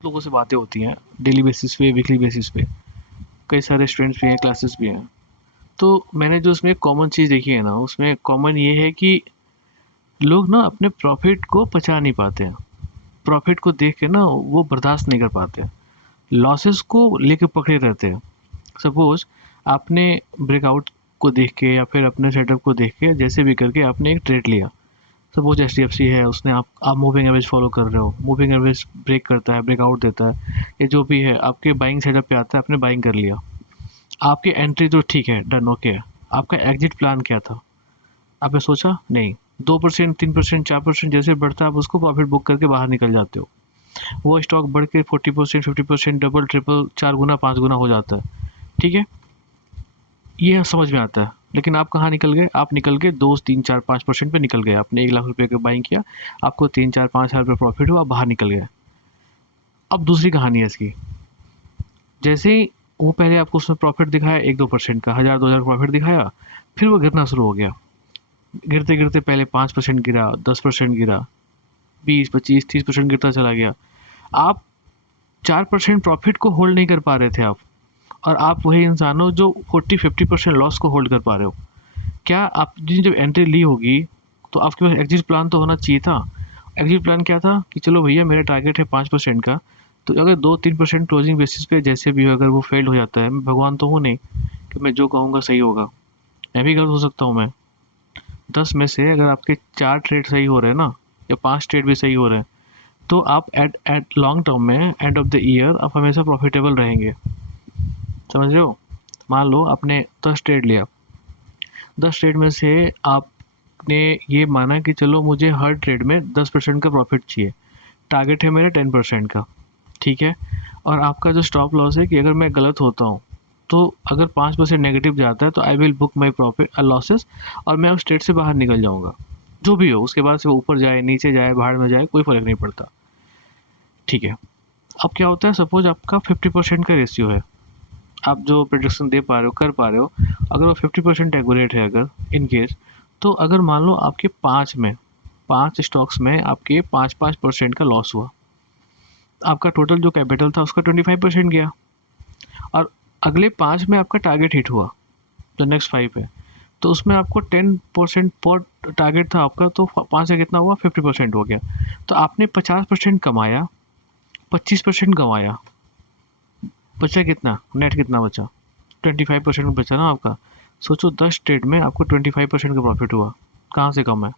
लोगों से बातें होती हैं डेली बेसिस पे, वीकली बेसिस पे, कई सारे स्टूडेंट्स भी हैं, क्लासेस भी हैं। तो मैंने जो उसमें कॉमन चीज़ देखी है ना, उसमें कॉमन ये है कि लोग ना अपने प्रॉफिट को पचा नहीं पाते हैं। प्रॉफिट को देख के ना वो बर्दाश्त नहीं कर पाते, लॉसेस को लेके पकड़े रहते हैं। सपोज आपने ब्रेकआउट को देख के या फिर अपने सेटअप को देख के जैसे भी करके आपने एक ट्रेड लिया। सपोज HDFC है, उसने आप मूविंग एवरेज फॉलो कर रहे हो, मूविंग एवरेज ब्रेक करता है, ब्रेकआउट देता है, ये जो भी है आपके बाइंग सेटअप पे आता है, आपने बाइंग कर लिया। आपकी एंट्री तो ठीक है, डन, ओके है। आपका एग्जिट प्लान क्या था? आपने सोचा नहीं, 2% 3% 4% जैसे बढ़ता है आप उसको प्रॉफिट बुक करके बाहर निकल जाते हो। वो स्टॉक बढ़ के 40% 50% डबल ट्रिपल 4 गुना 5 गुना हो जाता है। ठीक है, ये समझ में आता है। लेकिन आप कहाँ निकल गए? आप निकल गए 2 3 4 5% पे निकल गए। आपने 1 लाख रुपए का बाइंग किया, आपको 3 4 5 हज़ार रुपये प्रॉफिट हुआ, बाहर निकल गए। अब दूसरी कहानी है इसकी। जैसे ही वो पहले आपको उसमें प्रॉफिट दिखाया 1 2% का, 1000 2000 प्रॉफिट दिखाया, फिर वो गिरना शुरू हो गया। गिरते गिरते पहले 5% गिरा, 10% गिरा, 20 25 30% गिरता चला गया। आप 4% प्रॉफिट को होल्ड नहीं कर पा रहे थे आप, और आप वही इंसान हो जो 40 50% लॉस को होल्ड कर पा रहे हो। क्या आपने जब एंट्री ली होगी तो आपके पास एग्जिट प्लान तो होना चाहिए था। एग्जिट प्लान क्या था कि चलो भैया मेरा टारगेट है 5% का, तो अगर 2 3% क्लोजिंग बेसिस पे जैसे भी हो, अगर वो फेल्ड हो जाता है, मैं भगवान तो हूँ नहीं कि मैं जो कहूँगा सही होगा, मैं भी गलत हो सकता हूँ। मैं 10 में से अगर आपके 4 ट्रेड सही हो रहे हैं ना, या 5 ट्रेड भी सही हो रहे हैं, तो आप एट एट लॉन्ग टर्म में एंड ऑफ द ईयर आप हमेशा प्रॉफिटेबल रहेंगे। समझ रहे हो? मान लो आपने 10 ट्रेड लिया, 10 ट्रेड में से आपने ये माना कि चलो मुझे हर ट्रेड में 10% का प्रॉफिट चाहिए, टारगेट है मेरा 10% का, ठीक है। और आपका जो स्टॉप लॉस है कि अगर मैं गलत होता हूँ, तो अगर 5% नेगेटिव जाता है तो I will book my profit losses, और मैं उस ट्रेड से बाहर निकल जाऊँगा। जो भी हो उसके बाद से वो ऊपर जाए नीचे जाए भाड़ में जाए कोई फ़र्क नहीं पड़ता, ठीक है। अब क्या होता है, सपोज आपका 50% का रेशियो है, आप जो प्रोडक्शन दे पा रहे हो, कर पा रहे हो, अगर वो 50% एक्यूरेट है, अगर इन केस, तो अगर मान लो आपके 5 में आपके 5% का लॉस हुआ, आपका टोटल जो कैपिटल था उसका 25% गया, और अगले 5 में आपका टारगेट हिट हुआ, जो नेक्स्ट 5 है, तो उसमें आपको 10% पर टारगेट था आपका, तो 5 से कितना हुआ, 50% हो गया। तो आपने 50% कमाया, 25% गंवाया, बचा कितना, नेट कितना बचा? 25% बचा ना आपका। सोचो 10 ट्रेड में आपको 25% का प्रॉफिट हुआ, कहाँ से कम है?